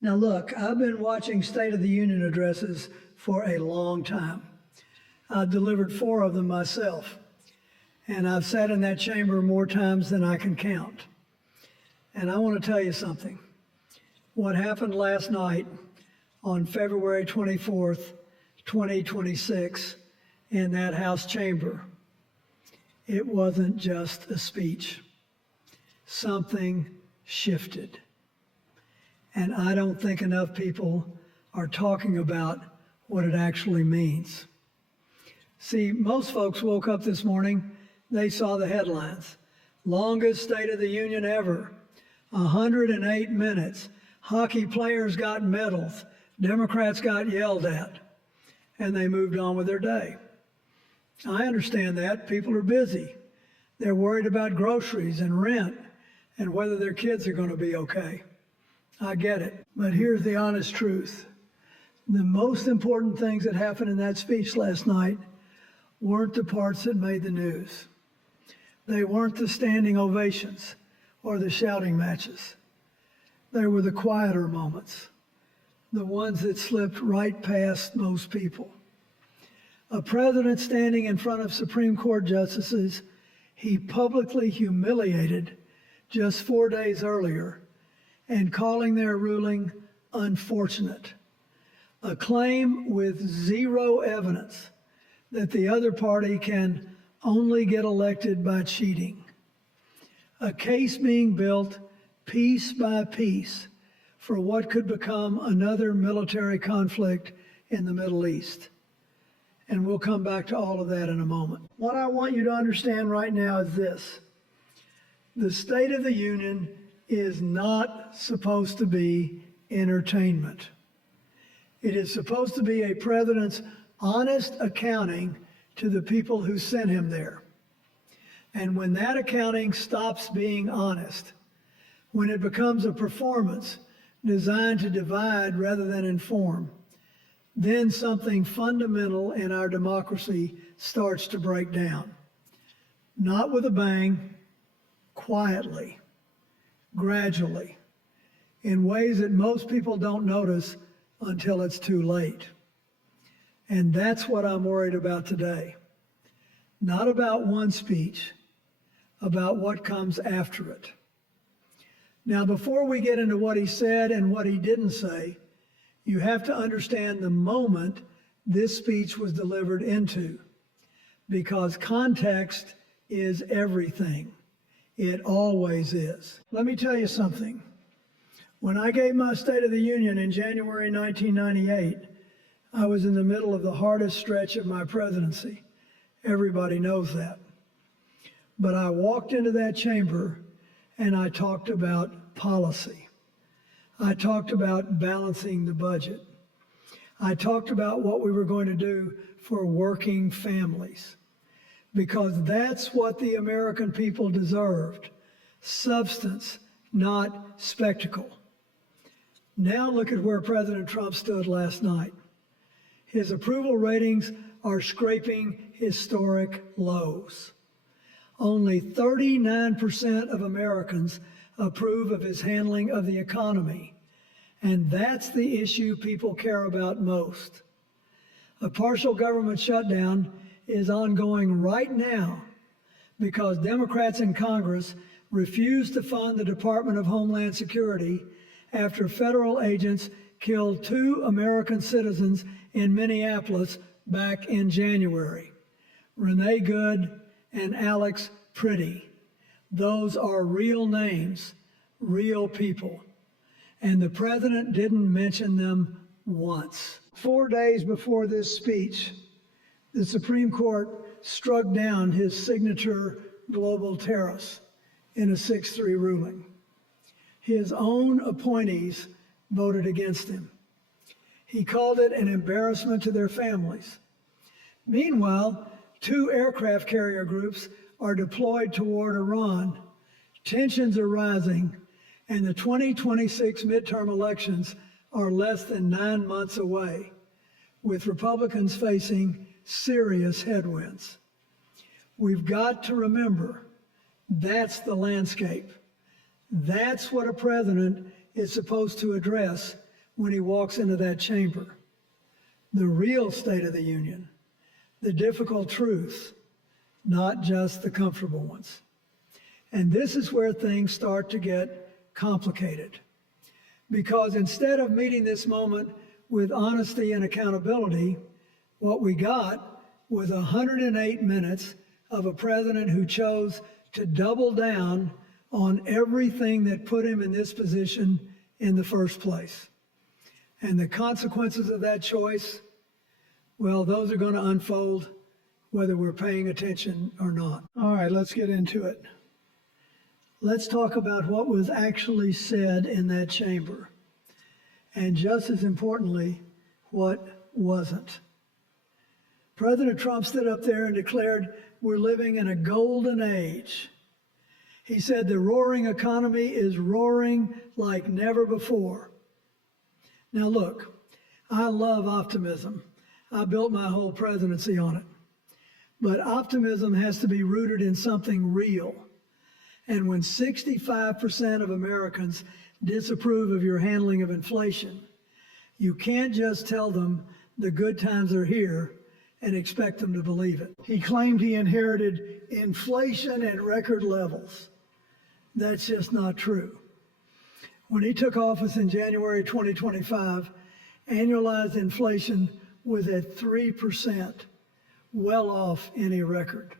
Now, look, I've been watching State of the Union addresses for a long time. I've delivered 4 of them myself, and I've sat in that chamber more times than I can count. And I want to tell you something. What happened last night on February 24th, 2026, in that House chamber, it wasn't just a speech. Something shifted. And I don't think enough people are talking about what it actually means. See, most folks woke up this morning, they saw the headlines. Longest State of the Union ever. 108 minutes. Hockey players got medals. Democrats got yelled at. And they moved on with their day. I understand that. People are busy. They're worried about groceries and rent and whether their kids are going to be okay. I get it. But here's the honest truth. The most important things that happened in that speech last night weren't the parts that made the news. They weren't the standing ovations or the shouting matches. They were the quieter moments, the ones that slipped right past most people. A president standing in front of Supreme Court justices he publicly humiliated just 4 days earlier and calling their ruling unfortunate. A claim with zero evidence that the other party can only get elected by cheating. A case being built piece by piece for what could become another military conflict in the Middle East. And we'll come back to all of that in a moment. What I want you to understand right now is this. The State of the Union is not supposed to be entertainment. It is supposed to be a president's honest accounting to the people who sent him there. And when that accounting stops being honest, when it becomes a performance designed to divide rather than inform, then something fundamental in our democracy starts to break down. Not with a bang, quietly, gradually, in ways that most people don't notice until it's too late. And that's what I'm worried about today. Not about one speech, about what comes after it. Now, before we get into what he said and what he didn't say, you have to understand the moment this speech was delivered into, because context is everything. It always is. Let me tell you something. When I gave my State of the Union in January 1998, I was in the middle of the hardest stretch of my presidency. Everybody knows that. But I walked into that chamber and I talked about policy. I talked about balancing the budget. I talked about what we were going to do for working families, because that's what the American people deserved. Substance, not spectacle. Now look at where President Trump stood last night. His approval ratings are scraping historic lows. Only 39% of Americans approve of his handling of the economy, and that's the issue people care about most. A partial government shutdown is ongoing right now because Democrats in Congress refused to fund the Department of Homeland Security after federal agents killed 2 American citizens in Minneapolis back in January, Renee Good and Alex Priddy. Those are real names, real people. And the president didn't mention them once. 4 days before this speech, the Supreme Court struck down his signature global tariffs in a 6-3 ruling. His own appointees voted against him. He called it an embarrassment to their families. Meanwhile, 2 aircraft carrier groups are deployed toward Iran. Tensions are rising, and the 2026 midterm elections are less than 9 months away, with Republicans facing serious headwinds. We've got to remember that's the landscape. That's what a president is supposed to address when he walks into that chamber. The real State of the Union, the difficult truths, not just the comfortable ones. And this is where things start to get complicated. Because instead of meeting this moment with honesty and accountability, what we got was 108 minutes of a president who chose to double down on everything that put him in this position in the first place. And the consequences of that choice, well, those are going to unfold whether we're paying attention or not. All right, let's get into it. Let's talk about what was actually said in that chamber. And just as importantly, what wasn't. President Trump stood up there and declared, we're living in a golden age. He said the roaring economy is roaring like never before. Now look, I love optimism. I built my whole presidency on it. But optimism has to be rooted in something real. And when 65% of Americans disapprove of your handling of inflation, you can't just tell them the good times are here and expect them to believe it. He claimed he inherited inflation at record levels. That's just not true. When he took office in January 2025, annualized inflation was at 3%, well off any record.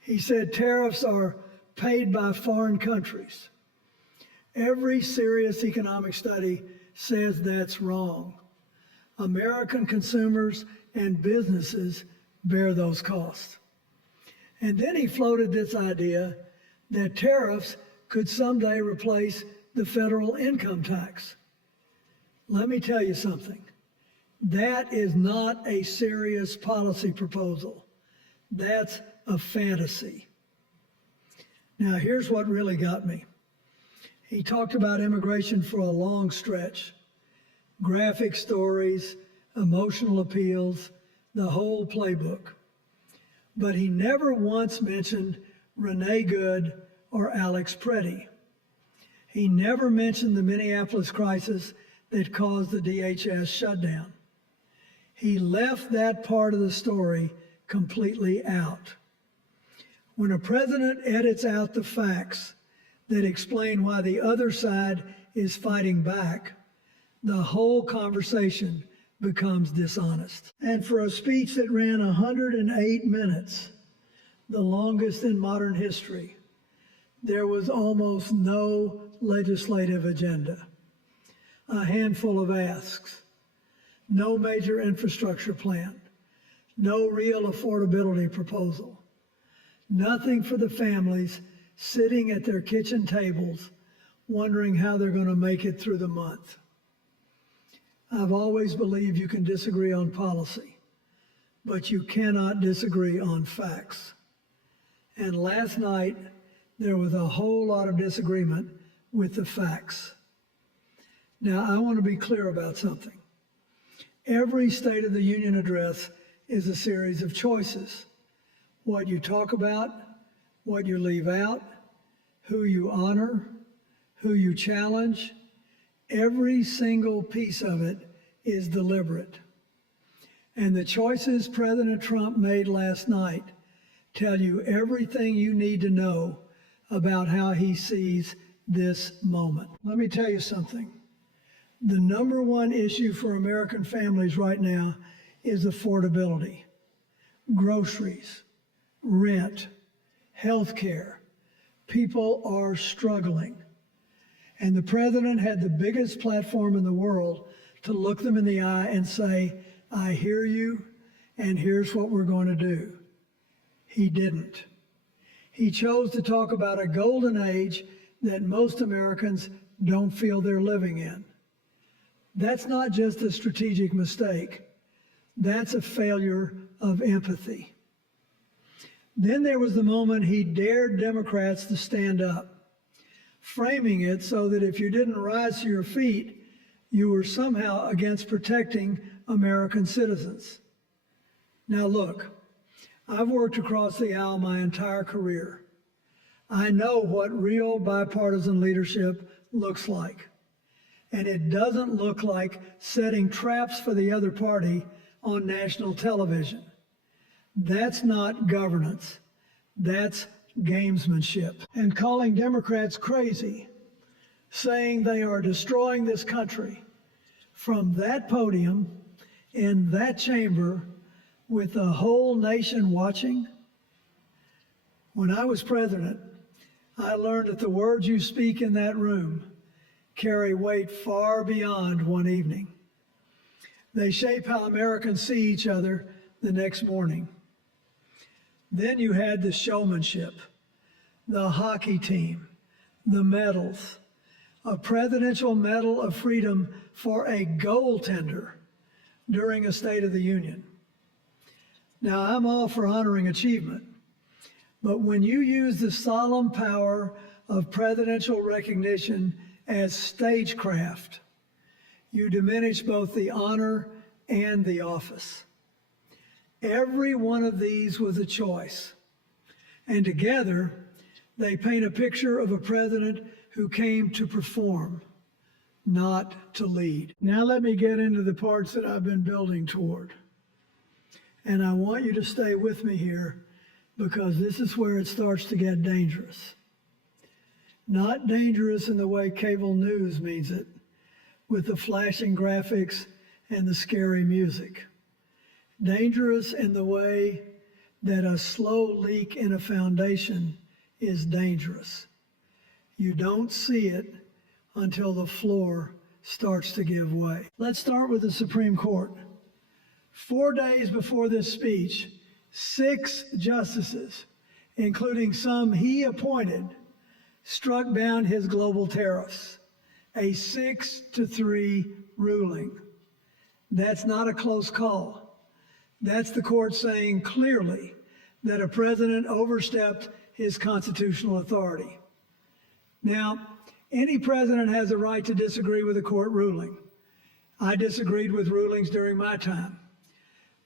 He said tariffs are paid by foreign countries. Every serious economic study says that's wrong. American consumers and businesses bear those costs. And then he floated this idea that tariffs could someday replace the federal income tax. Let me tell you something. That is not a serious policy proposal. That's a fantasy. Now, here's what really got me. He talked about immigration for a long stretch. Graphic stories, emotional appeals, the whole playbook. But he never once mentioned Renee Good or Alex Preddy. He never mentioned the Minneapolis crisis that caused the DHS shutdown. He left that part of the story completely out. When a president edits out the facts that explain why the other side is fighting back, the whole conversation becomes dishonest. And for a speech that ran 108 minutes, the longest in modern history, there was almost no legislative agenda. A handful of asks, no major infrastructure plan, no real affordability proposal, nothing for the families sitting at their kitchen tables wondering how they're going to make it through the month. I've always believed you can disagree on policy, but you cannot disagree on facts. And last night, there was a whole lot of disagreement with the facts. Now, I want to be clear about something. Every State of the Union address is a series of choices. What you talk about, what you leave out, who you honor, who you challenge, every single piece of it is deliberate. And the choices President Trump made last night tell you everything you need to know about how he sees this moment. Let me tell you something. The number one issue for American families right now is affordability. Groceries, rent, health care. People are struggling. And the president had the biggest platform in the world to look them in the eye and say, I hear you, and here's what we're going to do. He didn't. He chose to talk about a golden age that most Americans don't feel they're living in. That's not just a strategic mistake. That's a failure of empathy. Then there was the moment he dared Democrats to stand up, framing it so that if you didn't rise to your feet, you were somehow against protecting American citizens. Now look, I've worked across the aisle my entire career. I know what real bipartisan leadership looks like. and it doesn't look like setting traps for the other party on national television. That's not governance. That's gamesmanship. And calling Democrats crazy, saying they are destroying this country from that podium in that chamber with the whole nation watching. When I was president, I learned that the words you speak in that room carry weight far beyond one evening. They shape how Americans see each other the next morning. Then you had the showmanship, the hockey team, the medals, a Presidential Medal of Freedom for a goaltender during a State of the Union. Now, I'm all for honoring achievement, but when you use the solemn power of presidential recognition as stagecraft, you diminish both the honor and the office. Every one of these was a choice, and together they paint a picture of a president who came to perform, not to lead. Now let me get into the parts that I've been building toward. And I want you to stay with me here because this is where it starts to get dangerous. Not dangerous in the way cable news means it, with the flashing graphics and the scary music. Dangerous in the way that a slow leak in a foundation is dangerous. You don't see it until the floor starts to give way. Let's start with the Supreme Court. 4 days before this speech, 6 justices, including some he appointed, struck down his global tariffs, a 6-3 ruling. That's not a close call. That's the court saying clearly that a president overstepped his constitutional authority. Now, any president has a right to disagree with a court ruling. I disagreed with rulings during my time.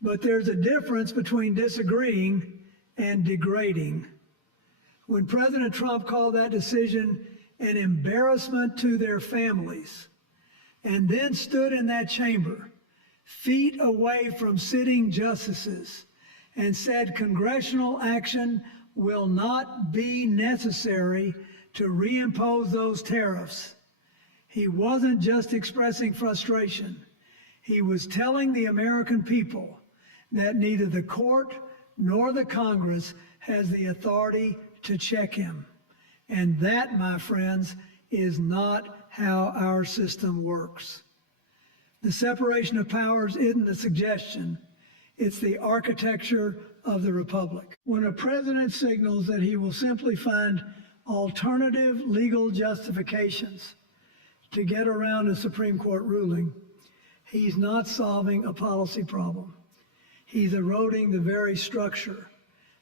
But there's a difference between disagreeing and degrading. When President Trump called that decision an embarrassment to their families, and then stood in that chamber, feet away from sitting justices, and said congressional action will not be necessary to reimpose those tariffs, he wasn't just expressing frustration. He was telling the American people that neither the court nor the Congress has the authority to check him. And that, my friends, is not how our system works. The separation of powers isn't a suggestion. It's the architecture of the republic. When a president signals that he will simply find alternative legal justifications to get around a Supreme Court ruling, he's not solving a policy problem. He's eroding the very structure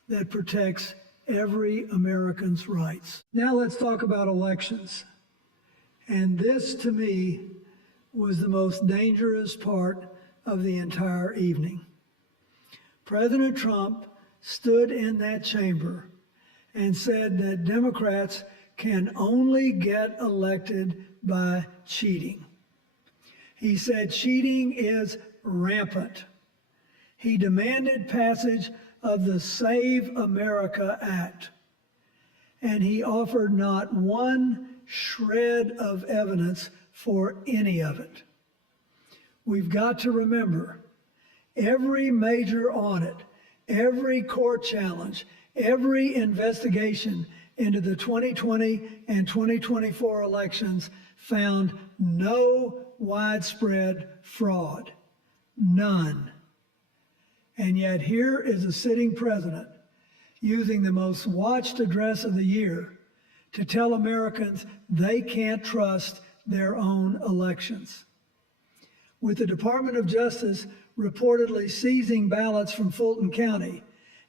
that protects every American's rights. Now let's talk about elections. And this, to me, was the most dangerous part of the entire evening. President Trump stood in that chamber and said that Democrats can only get elected by cheating. He said cheating is rampant. He demanded passage of the Save America Act, and he offered not one shred of evidence for any of it. We've got to remember, every major audit, every court challenge, every investigation into the 2020 and 2024 elections found no widespread fraud, none. And yet here is a sitting president using the most watched address of the year to tell Americans they can't trust their own elections. With the Department of Justice reportedly seizing ballots from Fulton County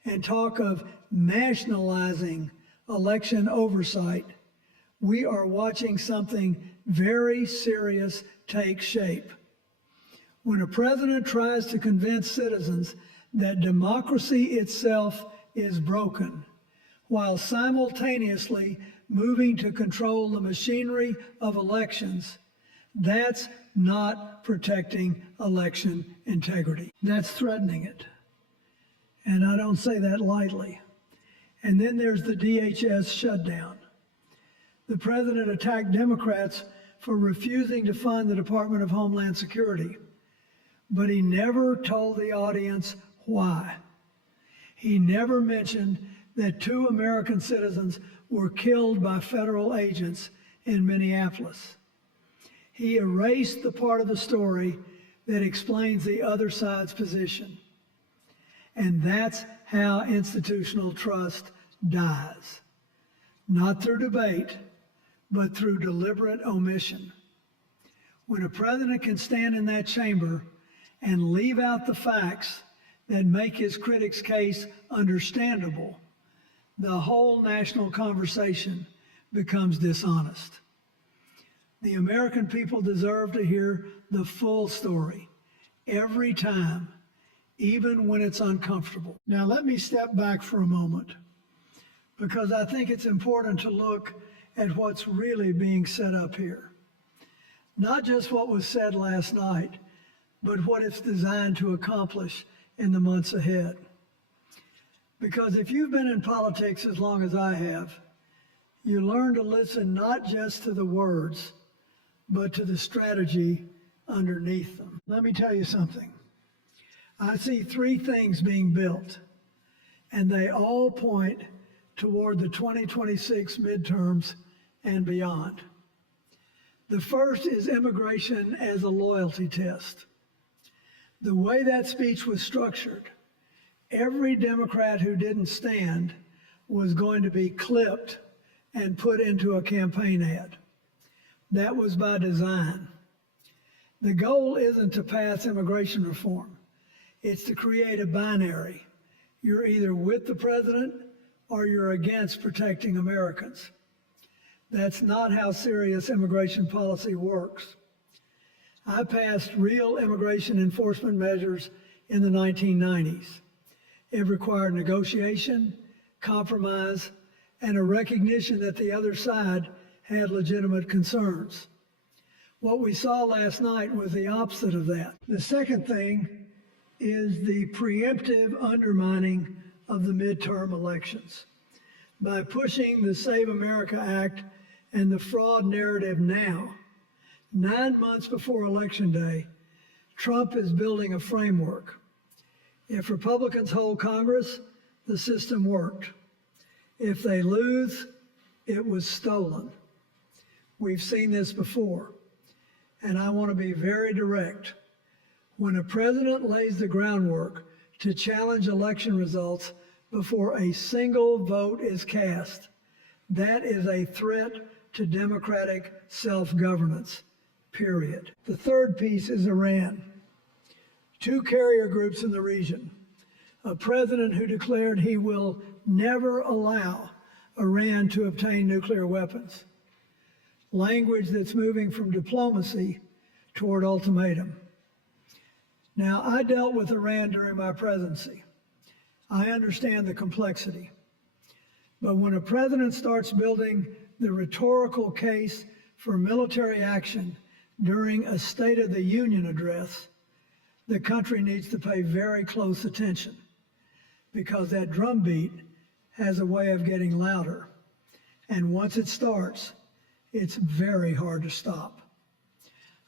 and talk of nationalizing election oversight, we are watching something very serious take shape. When a president tries to convince citizens that democracy itself is broken, while simultaneously moving to control the machinery of elections, That's not protecting election integrity. That's threatening it. And I don't say that lightly. And then there's the DHS shutdown. The president attacked Democrats for refusing to fund the Department of Homeland Security, but he never told the audience why. He never mentioned that 2 American citizens were killed by federal agents in Minneapolis. He erased the part of the story that explains the other side's position. And that's how institutional trust dies. Not through debate, but through deliberate omission. When a president can stand in that chamber and leave out the facts that make his critics' case understandable, the whole national conversation becomes dishonest. The American people deserve to hear the full story every time, even when it's uncomfortable. Now, let me step back for a moment, because I think it's important to look at what's really being set up here. Not just what was said last night, but what it's designed to accomplish in the months ahead. Because if you've been in politics as long as I have, you learn to listen not just to the words, but to the strategy underneath them. Let me tell you something. I see 3 things being built, and they all point toward the 2026 midterms and beyond. The first is immigration as a loyalty test. The way that speech was structured, every Democrat who didn't stand was going to be clipped and put into a campaign ad. That was by design. The goal isn't to pass immigration reform. It's to create a binary. You're either with the president or you're against protecting Americans. That's not how serious immigration policy works. I passed real immigration enforcement measures in the 1990s. It required negotiation, compromise, and a recognition that the other side had legitimate concerns. What we saw last night was the opposite of that. The second thing is the preemptive undermining of the midterm elections. By pushing the Save America Act and the fraud narrative now, 9 months before Election Day, Trump is building a framework. If Republicans hold Congress, the system worked. If they lose, it was stolen. We've seen this before, and I want to be very direct. When a president lays the groundwork to challenge election results before a single vote is cast, that is a threat to democratic self-governance, period. The third piece is Iran. 2 carrier groups in the region, a president who declared he will never allow Iran to obtain nuclear weapons, language that's moving from diplomacy toward ultimatum. Now, I dealt with Iran during my presidency. I understand the complexity. But when a president starts building the rhetorical case for military action during a State of the Union address, the country needs to pay very close attention, because that drumbeat has a way of getting louder. And once it starts, it's very hard to stop.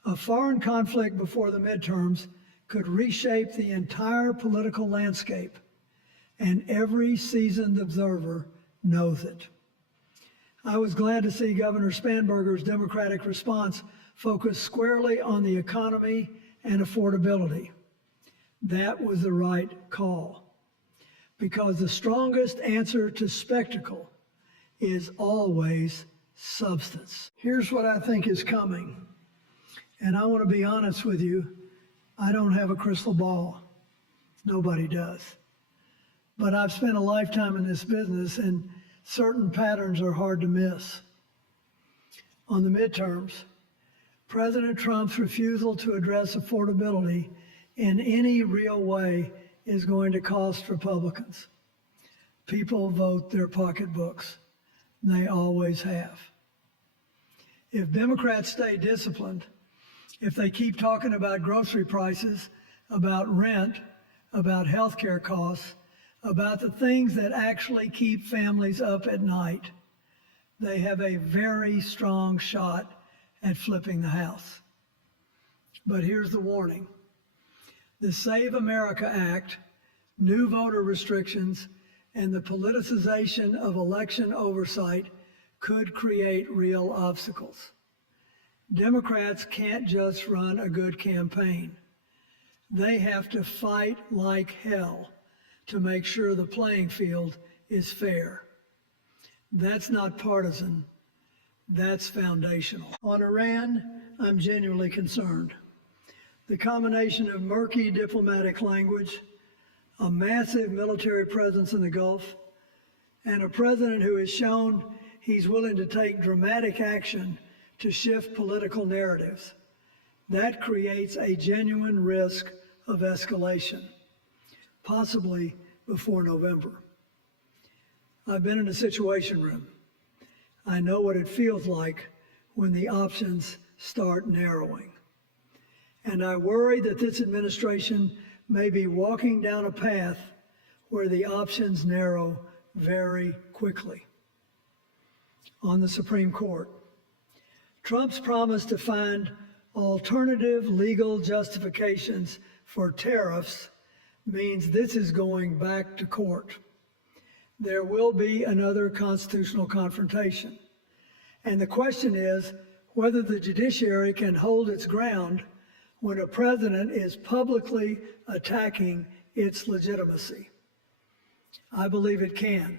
A foreign conflict before the midterms could reshape the entire political landscape, and every seasoned observer knows it. I was glad to see Governor Spanberger's Democratic response focus squarely on the economy and affordability. That was the right call, because the strongest answer to spectacle is always substance. Here's what I think is coming, and I want to be honest with you, I don't have a crystal ball. Nobody does. But I've spent a lifetime in this business, and certain patterns are hard to miss. On the midterms, President Trump's refusal to address affordability in any real way is going to cost Republicans. People vote their pocketbooks. They always have. If Democrats stay disciplined, If they keep talking about grocery prices, about rent, about healthcare costs, about the things that actually keep families up at night, they have a very strong shot at flipping the House. But here's the warning. The Save America Act, new voter restrictions, and the politicization of election oversight could create real obstacles. Democrats can't just run a good campaign. They have to fight like hell to make sure the playing field is fair. That's not partisan, that's foundational. On Iran, I'm genuinely concerned. The combination of murky diplomatic language, a massive military presence in the Gulf, and a president who has shown he's willing to take dramatic action to shift political narratives, that creates a genuine risk of escalation, possibly before November. I've been in a situation room. I know what it feels like when the options start narrowing. And I worry that this administration may be walking down a path where the options narrow very quickly. On the Supreme Court, Trump's promise to find alternative legal justifications for tariffs means this is going back to court. There will be another constitutional confrontation. And the question is whether the judiciary can hold its ground when a president is publicly attacking its legitimacy. I believe it can,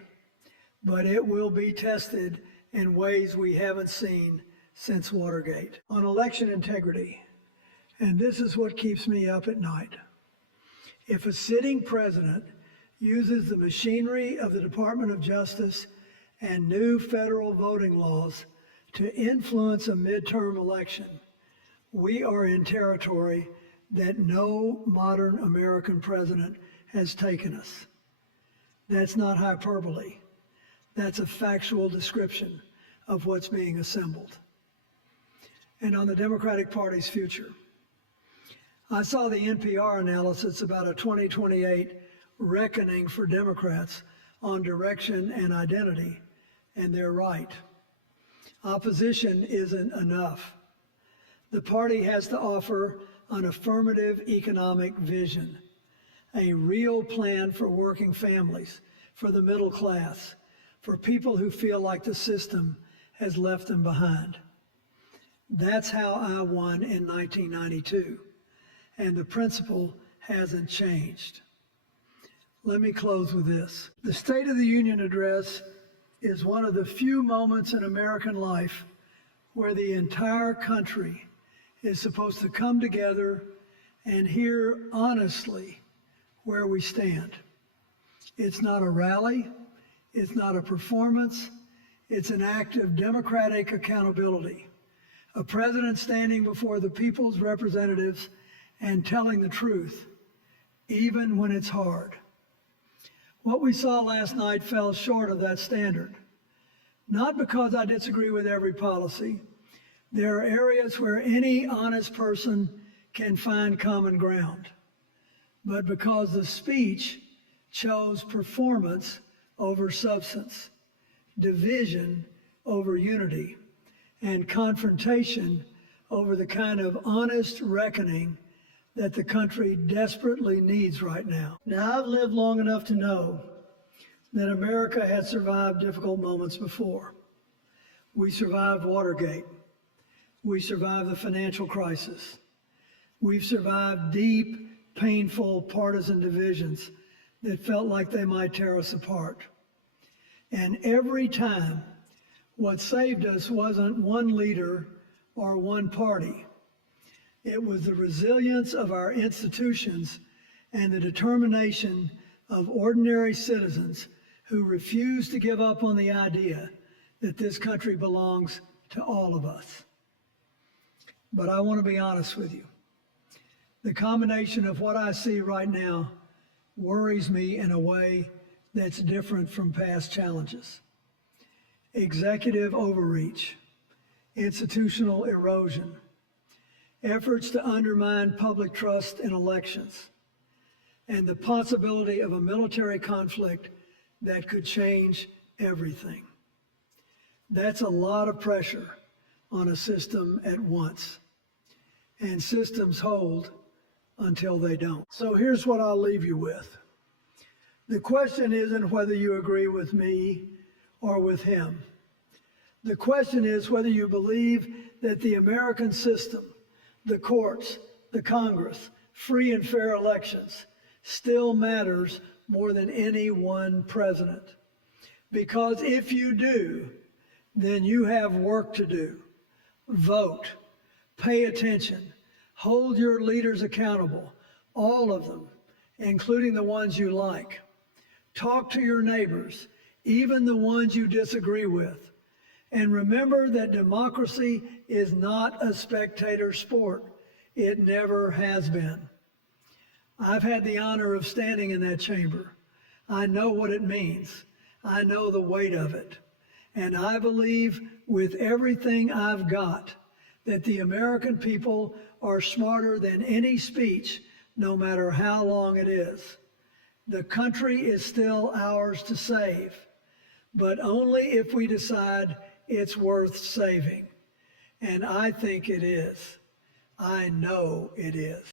but it will be tested in ways we haven't seen since Watergate. On election integrity, and this is what keeps me up at night, if a sitting president uses the machinery of the Department of Justice and new federal voting laws to influence a midterm election, we are in territory that no modern American president has taken us. That's not hyperbole. That's a factual description of what's being assembled. And on the Democratic Party's future, I saw the NPR analysis about a 2028 reckoning for Democrats on direction and identity, and they're right. Opposition isn't enough. The party has to offer an affirmative economic vision, a real plan for working families, for the middle class, for people who feel like the system has left them behind. That's how I won in 1992, and the principle hasn't changed. Let me close with this. The State of the Union address is one of the few moments in American life where the entire country is supposed to come together and hear honestly where we stand. It's not a rally, it's not a performance, it's an act of democratic accountability. A president standing before the people's representatives and telling the truth, even when it's hard. What we saw last night fell short of that standard. Not because I disagree with every policy. There are areas where any honest person can find common ground. But because the speech chose performance over substance, division over unity, and confrontation over the kind of honest reckoning that the country desperately needs right now. Now, I've lived long enough to know that America has survived difficult moments before. We survived Watergate. We survived the financial crisis. We've survived deep, painful partisan divisions that felt like they might tear us apart. And every time, what saved us wasn't one leader or one party. It was the resilience of our institutions and the determination of ordinary citizens who refused to give up on the idea that this country belongs to all of us. But I want to be honest with you. The combination of what I see right now worries me in a way that's different from past challenges. Executive overreach, institutional erosion, efforts to undermine public trust in elections, and the possibility of a military conflict that could change everything. That's a lot of pressure on a system at once, and systems hold until they don't. So here's what I'll leave you with. The question isn't whether you agree with me or with him. The question is whether you believe that the American system, the courts, the Congress, free and fair elections, still matters more than any one president. Because if you do, then you have work to do. Vote, pay attention, hold your leaders accountable, all of them, including the ones you like. Talk to your neighbors, even the ones you disagree with. And remember that democracy is not a spectator sport. It never has been. I've had the honor of standing in that chamber. I know what it means. I know the weight of it. And I believe with everything I've got that the American people are smarter than any speech, no matter how long it is. The country is still ours to save, but only if we decide it's worth saving. And I think it is. I know it is.